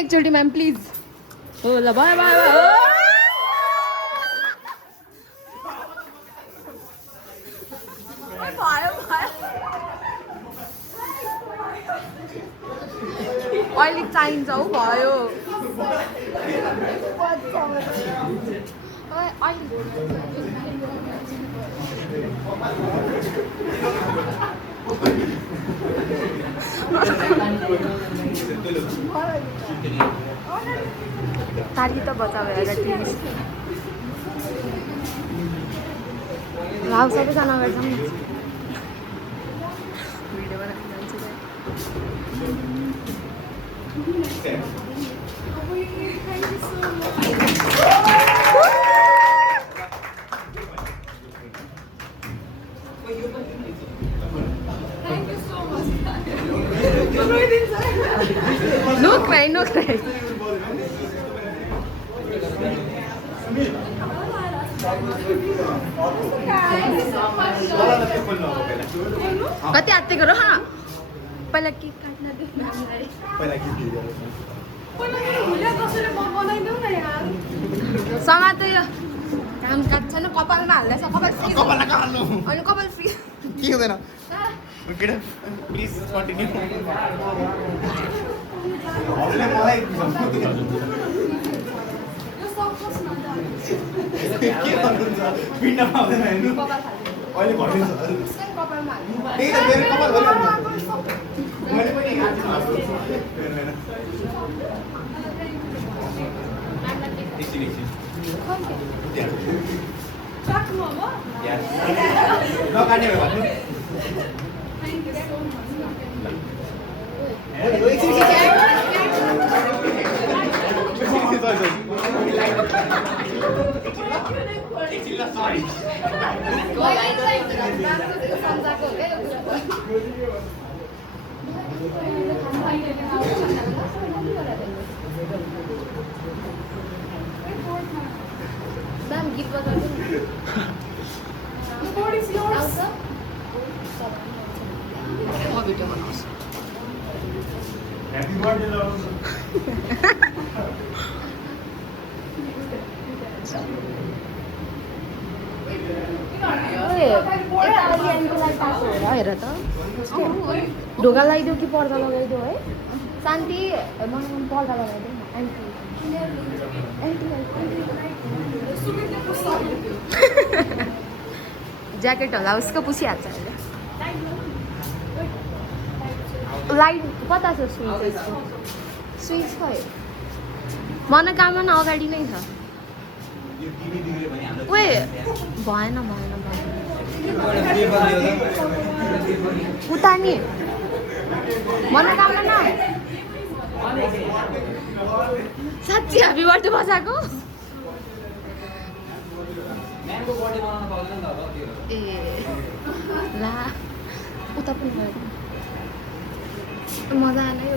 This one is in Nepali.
एकचोटि म्याम प्लिज हो ल भयो भयो अहिले चाहिन्छ हौ भयो ताली त बचाउ हेरेर भाउ सबैजना गर्छौँ भिडियो बनाएर No cry, no cry. कति आत्ते करो हाँ पहिला केक काट्न दे हामीलाई पहिला केक समातो यो काम काट्छ न कपालमा हाल्दैछ कपाल फ्री कपालमा हाल्नु अनि कपाल फ्री के हुँदैन केटा प्लिज कन्टिन्यू हजुरले मलाई के गर्नुहुन्छ पिण्डमा आउँदैन हेर्नु अहिले भनिन्छ कपालमा हाल्नु त्यही त मेरो कपाल भनिन्छ मैले पनि हाल्छु एकछिन काट्नु अब नकाट्ने भयो भन्नु Ma'am, give us a the board is yours. Happy birthday, Lord. हेर त ढोका लगाइदेऊ कि पर्दा लगाइदेऊ है शान्ति मलाई पर्दा लगाइदेऊ न ज्याकेट होला उसको पुसिहाल्छ अहिले लाइट कता छ स्विच स्विच खै मनोकामना अगाडि नै छ ओए भएन उता नि मनोकामना साँच्ची ह्याप्पी बर्थडे बसाएको ए ला उता पनि भयो मजा आएन यो